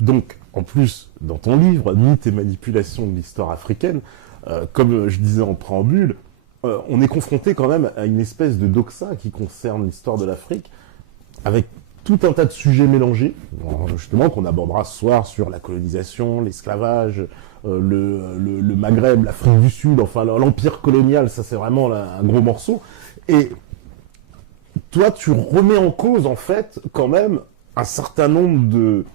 Donc, en plus, dans ton livre, Mythes et manipulations de l'histoire africaine, comme je disais en préambule, on est confronté quand même à une espèce de doxa qui concerne l'histoire de l'Afrique, avec tout un tas de sujets mélangés, justement, qu'on abordera ce soir sur la colonisation, l'esclavage, le Maghreb, l'Afrique du Sud, enfin l'empire colonial, ça c'est vraiment un gros morceau. Et toi, tu remets en cause, en fait, quand même, un certain nombre de...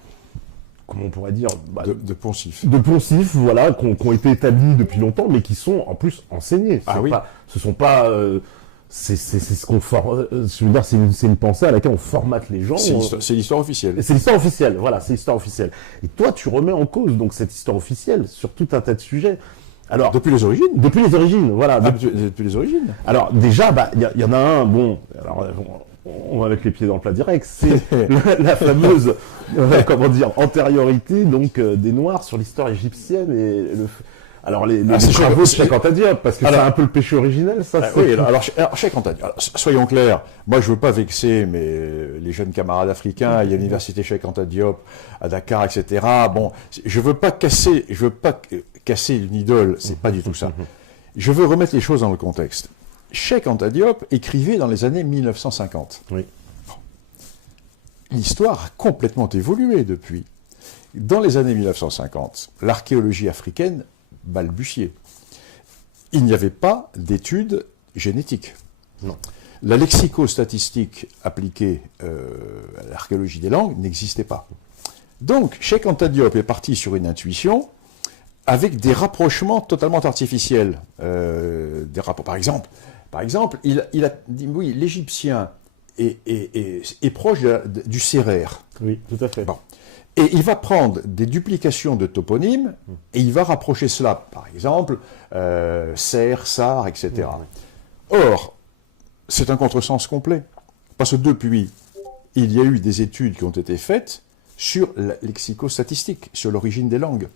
Comment on pourrait dire de poncifs. De poncifs, voilà, qui ont été établis depuis longtemps, mais qui sont en plus enseignés. Ah oui. Ce sont pas... c'est ce qu'on forme. Je veux dire, c'est une pensée à laquelle on formate les gens. C'est l'histoire officielle. C'est l'histoire officielle, voilà, c'est l'histoire officielle. Et toi, tu remets en cause donc cette histoire officielle sur tout un tas de sujets. Alors, depuis les origines. Depuis les origines, voilà. Depuis les origines. Alors déjà, y en a un. Bon, alors on va mettre les pieds dans le plat direct. C'est la fameuse, comment dire, antériorité donc des Noirs sur l'histoire égyptienne et le. Alors les travaux de Cheikh Anta Diop, parce que c'est un peu le péché originel, ça. Oui, alors Cheikh Anta Diop, soyons clairs, moi je veux pas vexer les jeunes camarades africains, il y a l'université Cheikh Anta Diop à Dakar, etc. Bon, je veux pas casser une idole, c'est pas du tout ça. Je veux remettre les choses dans le contexte. Cheikh Anta Diop écrivait dans les années 1950. Oui. Bon. L'histoire a complètement évolué depuis. Dans les années 1950, l'archéologie africaine balbutiait. Il n'y avait pas d'études génétiques. Non. La lexico-statistique appliquée à l'archéologie des langues n'existait pas. Donc, Cheikh Anta Diop est parti sur une intuition avec des rapprochements totalement artificiels. Par exemple, il a dit, oui, l'Égyptien est proche du sérère. Oui, tout à fait. Bon. Et il va prendre des duplications de toponymes et il va rapprocher cela. Par exemple, Serre, Sar, etc. Or, c'est un contresens complet. Parce que depuis, il y a eu des études qui ont été faites sur la lexico-statistique, sur l'origine des langues.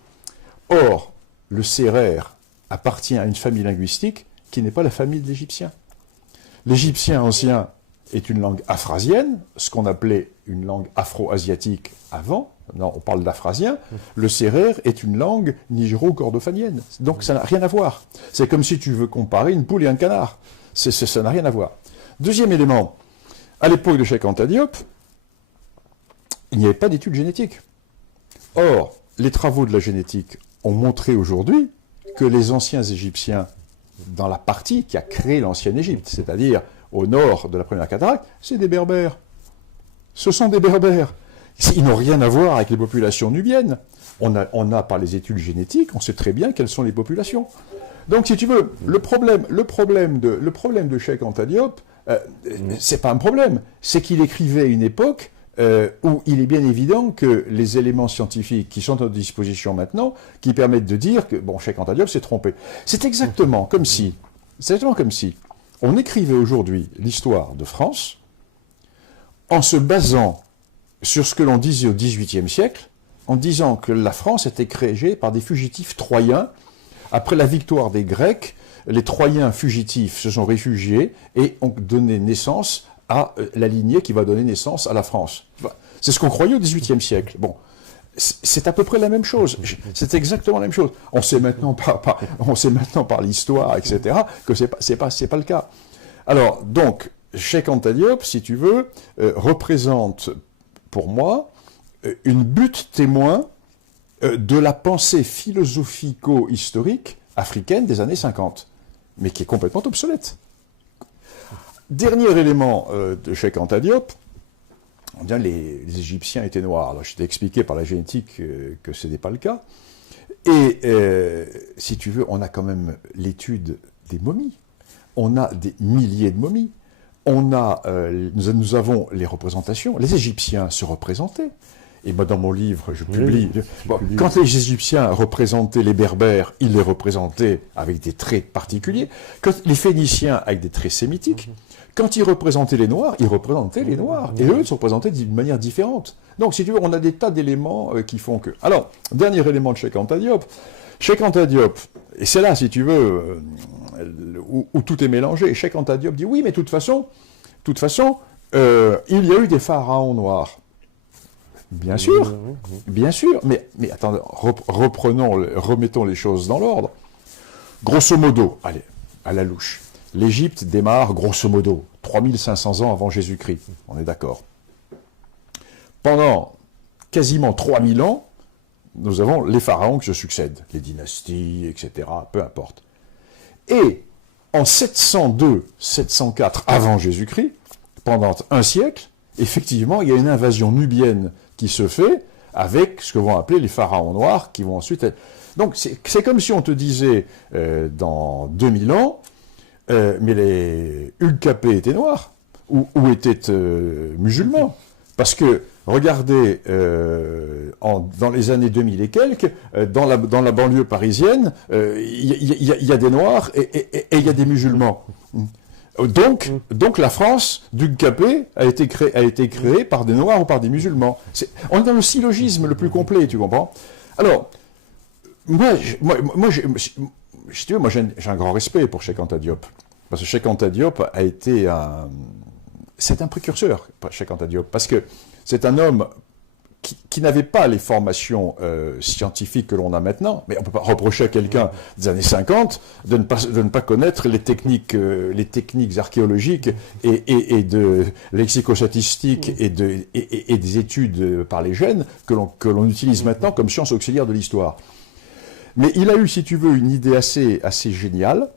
Or, le sérère appartient à une famille linguistique qui n'est pas la famille de l'égyptien. L'égyptien ancien est une langue aphrasienne, ce qu'on appelait une langue afro-asiatique avant. Non, on parle d'aphrasien. Le sérère est une langue nigéro-kordofanienne. Donc ça n'a rien à voir. C'est comme si tu veux comparer une poule et un canard. Ça n'a rien à voir. Deuxième élément, à l'époque de Cheikh Anta Diop, il n'y avait pas d'études génétiques. Or, les travaux de la génétique ont montré aujourd'hui que les anciens Égyptiens, dans la partie qui a créé l'ancienne Égypte, c'est-à-dire au nord de la première cataracte, c'est des Berbères. Ce sont des Berbères. Ils n'ont rien à voir avec les populations nubiennes. On a par les études génétiques, on sait très bien quelles sont les populations. Donc, si tu veux, le problème de Cheikh Anta Diop, c'est pas un problème. C'est qu'il écrivait à une époque où il est bien évident que les éléments scientifiques qui sont à disposition maintenant, qui permettent de dire que, bon, Cheikh Anta Diop s'est trompé. C'est exactement comme si on écrivait aujourd'hui l'histoire de France en se basant sur ce que l'on disait au XVIIIe siècle, en disant que la France était créée par des fugitifs troyens. Après la victoire des Grecs, les Troyens fugitifs se sont réfugiés et ont donné naissance à la lignée qui va donner naissance à la France. C'est ce qu'on croyait au XVIIIe siècle. Bon, c'est à peu près la même chose. C'est exactement la même chose. On sait maintenant par l'histoire, etc., que c'est pas le cas. Alors, donc, Cheikh Anta Diop, si tu veux, représente pour moi une butte témoin de la pensée philosophico-historique africaine des années 50, mais qui est complètement obsolète. Dernier élément de Cheikh Anta Diop, on dit les Égyptiens étaient noirs. Alors, je t'ai expliqué par la génétique que ce n'est pas le cas. Et si tu veux, on a quand même l'étude des momies. On a des milliers de momies. Nous avons les représentations. Les Égyptiens se représentaient. Et moi, dans mon livre, je publie. Quand les Égyptiens représentaient les Berbères, ils les représentaient avec des traits particuliers. Quand les Phéniciens, avec des traits sémitiques. Quand ils représentaient les Noirs, ils représentaient les Noirs. Et eux, ils se représentaient d'une manière différente. Donc, si tu veux, on a des tas d'éléments qui font que... Alors, dernier élément de Cheikh Anta Diop. Cheikh Anta Diop, et c'est là, si tu veux, où tout est mélangé. Cheikh Anta Diop dit, oui, mais de toute façon, il y a eu des pharaons noirs. Bien sûr, bien sûr. Mais attendez, remettons les choses dans l'ordre. Grosso modo, allez, à la louche, l'Égypte démarre, grosso modo, 3500 ans avant Jésus-Christ. On est d'accord. Pendant quasiment 3000 ans, nous avons les pharaons qui se succèdent, les dynasties, etc., peu importe. Et en 702-704 avant Jésus-Christ, pendant un siècle, effectivement, il y a une invasion nubienne qui se fait avec ce que vont appeler les pharaons noirs, qui vont ensuite être... Donc, c'est comme si on te disait, dans 2000 ans, mais les Ulkapé étaient noirs, ou étaient musulmans. Parce que, regardez, dans les années 2000 et quelques, dans la banlieue parisienne, il y a des noirs et il y a des musulmans. Donc la France d'Ulkapé a été créée par des noirs ou par des musulmans. On est dans le syllogisme le plus complet, tu comprends? Alors, j'ai un grand respect pour Cheikh Anta Diop. Parce que Cheikh Anta Diop a été c'est un précurseur, Cheikh Anta Diop, parce que c'est un homme qui n'avait pas les formations scientifiques que l'on a maintenant, mais on ne peut pas reprocher à quelqu'un des années 50 de ne pas connaître les techniques archéologiques et de lexicostatistique et des études par les gènes que l'on utilise maintenant comme science auxiliaire de l'histoire. Mais il a eu, si tu veux, une idée assez géniale,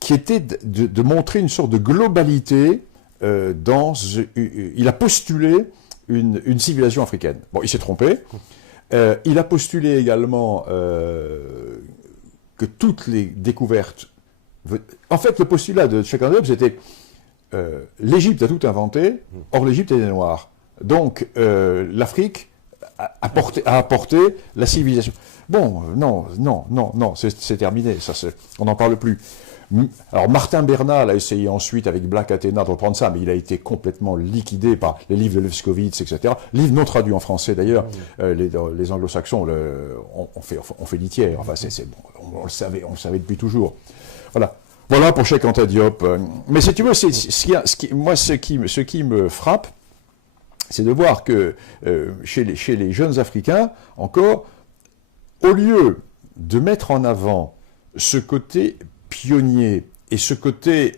qui était de montrer une sorte de globalité il a postulé une civilisation africaine. Bon, il s'est trompé. Il a postulé également que toutes les découvertes... En fait, le postulat de Cheikh Anta Diop, c'était l'Égypte a tout inventé, or l'Égypte est des Noirs. Donc, l'Afrique a apporté la civilisation. Bon, non, c'est terminé, on n'en parle plus. Alors Martin Bernal a essayé ensuite avec Black Athena de reprendre ça, mais il a été complètement liquidé par les livres de Lefkowitz, etc. Livres non traduits en français d'ailleurs. Les anglo-saxons ont fait litière. Enfin, bon, on le savait depuis toujours. Voilà pour Cheikh Anta Diop. Mais si tu veux, ce qui me frappe, c'est de voir que chez les jeunes Africains, encore, au lieu de mettre en avant ce côté pionnier et ce côté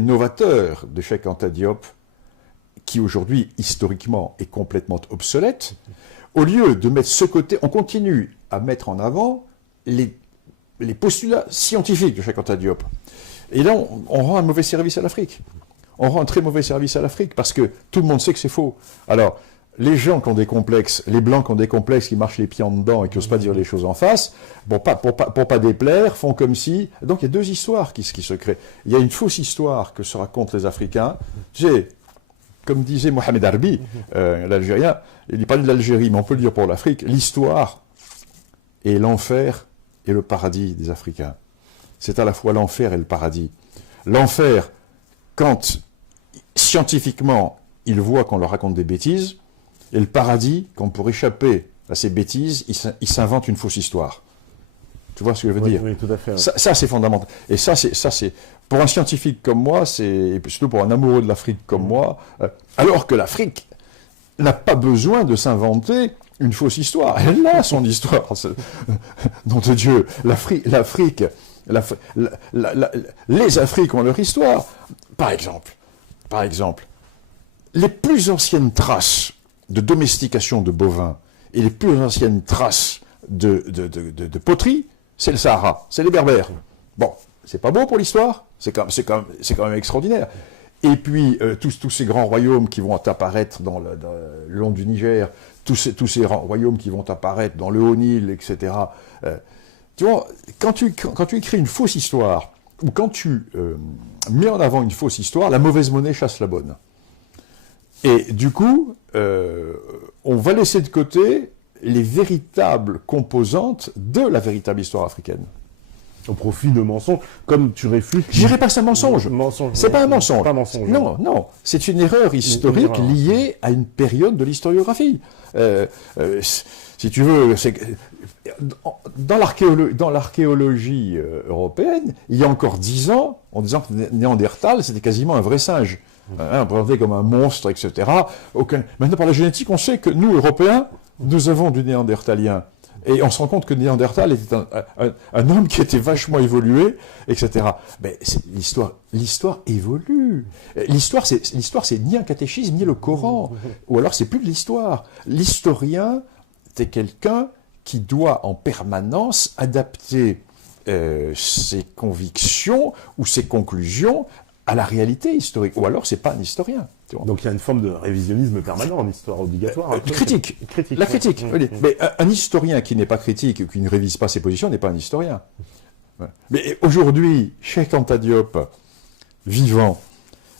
novateur de Cheikh Anta Diop, qui aujourd'hui, historiquement, est complètement obsolète, au lieu de mettre ce côté, on continue à mettre en avant les postulats scientifiques de Cheikh Anta Diop. Et là, on rend un mauvais service à l'Afrique. On rend un très mauvais service à l'Afrique, parce que tout le monde sait que c'est faux. Alors, les gens qui ont des complexes, les blancs qui ont des complexes, qui marchent les pieds en dedans et qui n'osent pas dire les choses en face, pour pas déplaire, font comme si... Donc il y a deux histoires qui se créent. Il y a une fausse histoire que se racontent les Africains. Tu sais, comme disait Mohamed Harbi, l'Algérien, il parlait de l'Algérie, mais on peut le dire pour l'Afrique, l'histoire est l'enfer et le paradis des Africains. C'est à la fois l'enfer et le paradis. L'enfer, quand scientifiquement ils voient qu'on leur raconte des bêtises, et le paradis, quand pour échapper à ces bêtises, ils s'inventent une fausse histoire. Tu vois ce que je veux dire? Oui, tout à fait. Ça, c'est fondamental. Et ça, c'est pour un scientifique comme moi, et surtout pour un amoureux de l'Afrique comme moi, alors que l'Afrique n'a pas besoin de s'inventer une fausse histoire. Elle a son histoire. Nom de Dieu, l'Afrique, les Afriques ont leur histoire. Par exemple, les plus anciennes traces de domestication de bovins et les plus anciennes traces de poterie, c'est le Sahara, c'est les Berbères. Bon, c'est pas beau pour l'histoire, c'est quand même extraordinaire. Et puis, tous ces grands royaumes qui vont apparaître le long du Niger, tous ces royaumes qui vont apparaître dans le Haut-Nil, etc. Tu vois, quand tu écris une fausse histoire, ou quand tu mets en avant une fausse histoire, la mauvaise monnaie chasse la bonne. Et du coup, on va laisser de côté les véritables composantes de la véritable histoire africaine. Au profit de mensonges, comme tu réfutes... Je dirais pas c'est un mensonge. C'est pas un mensonge. Pas un mensonge. Non. C'est une erreur historique liée à une période de l'historiographie. Si tu veux, dans l'archéologie européenne, il y a encore 10 ans, en disant que Néandertal, c'était quasiment un vrai singe. présenté comme un monstre, etc. Maintenant, par la génétique, on sait que nous, Européens, nous avons du néandertalien. Et on se rend compte que Néandertal était un homme qui était vachement évolué, etc. Mais l'histoire évolue. L'histoire, c'est ni un catéchisme, ni le Coran. Ou alors, c'est plus de l'histoire. L'historien, c'est quelqu'un qui doit en permanence adapter ses convictions ou ses conclusions à la réalité historique. Ou alors, c'est pas un historien. Donc il y a une forme de révisionnisme permanent en histoire obligatoire. Critique. La critique. Oui. Mais un historien qui n'est pas critique ou qui ne révise pas ses positions n'est pas un historien. Mais aujourd'hui, Cheikh Anta Diop, vivant,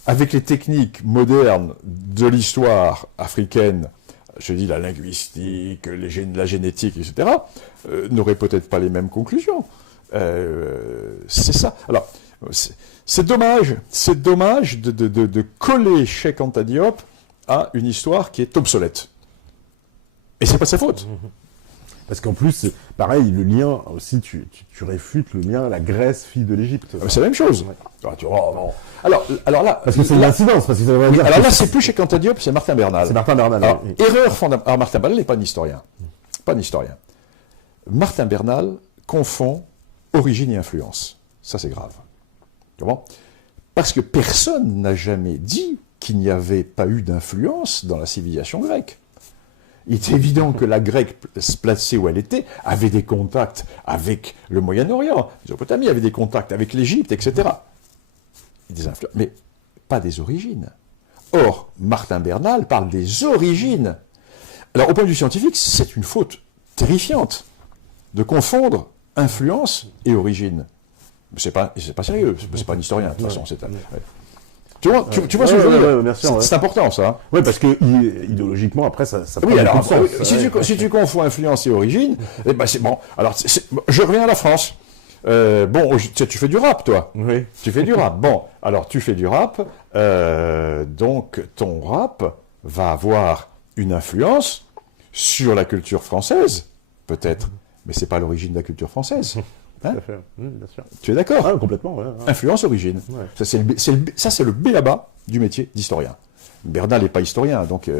avec les techniques modernes de l'histoire africaine, je dis la linguistique, la génétique, etc., n'aurait peut-être pas les mêmes conclusions. C'est ça. Alors, c'est dommage de coller Cheikh Anta Diop à une histoire qui est obsolète. Et c'est pas sa faute. Parce qu'en plus, pareil, le lien aussi, tu réfutes le lien à la Grèce, fille de l'Égypte. C'est la même chose. Ouais. Alors là, parce que c'est une incidence, parce que ça veut dire. Alors là, c'est plus Cheikh Anta Diop, c'est Martin Bernal. C'est Martin Bernal. Alors, erreur fondamentale. Alors Martin Bernal n'est pas un historien. Pas un historien. Martin Bernal confond origine et influence. Ça, c'est grave. Comment ? Parce que personne n'a jamais dit qu'il n'y avait pas eu d'influence dans la civilisation grecque. Il est évident que la grecque, placée où elle était, avait des contacts avec le Moyen-Orient, Mésopotamie, avait des contacts avec l'Égypte, etc. Mais pas des origines. Or, Martin Bernal parle des origines. Alors, au point de vue scientifique, c'est une faute terrifiante de confondre influence et origine. C'est pas sérieux, c'est pas un historien, de toute façon. Tu vois ce que je veux dire ? C'est important, ça. Oui, parce que idéologiquement, après, ça prend alors, sens. Si tu confonds influence et origine, eh ben c'est bon. Alors, je reviens à la France. Tu fais du rap, toi. Oui. Tu fais du rap. Bon, alors tu fais du rap, donc ton rap va avoir une influence sur la culture française, peut-être, mais c'est pas l'origine de la culture française. Hein ? Bien sûr. Tu es d'accord ? Complètement. Ouais. Influence, origine. Ouais. Ça, c'est le b.a.-ba du métier d'historien. Bernal n'est pas historien, donc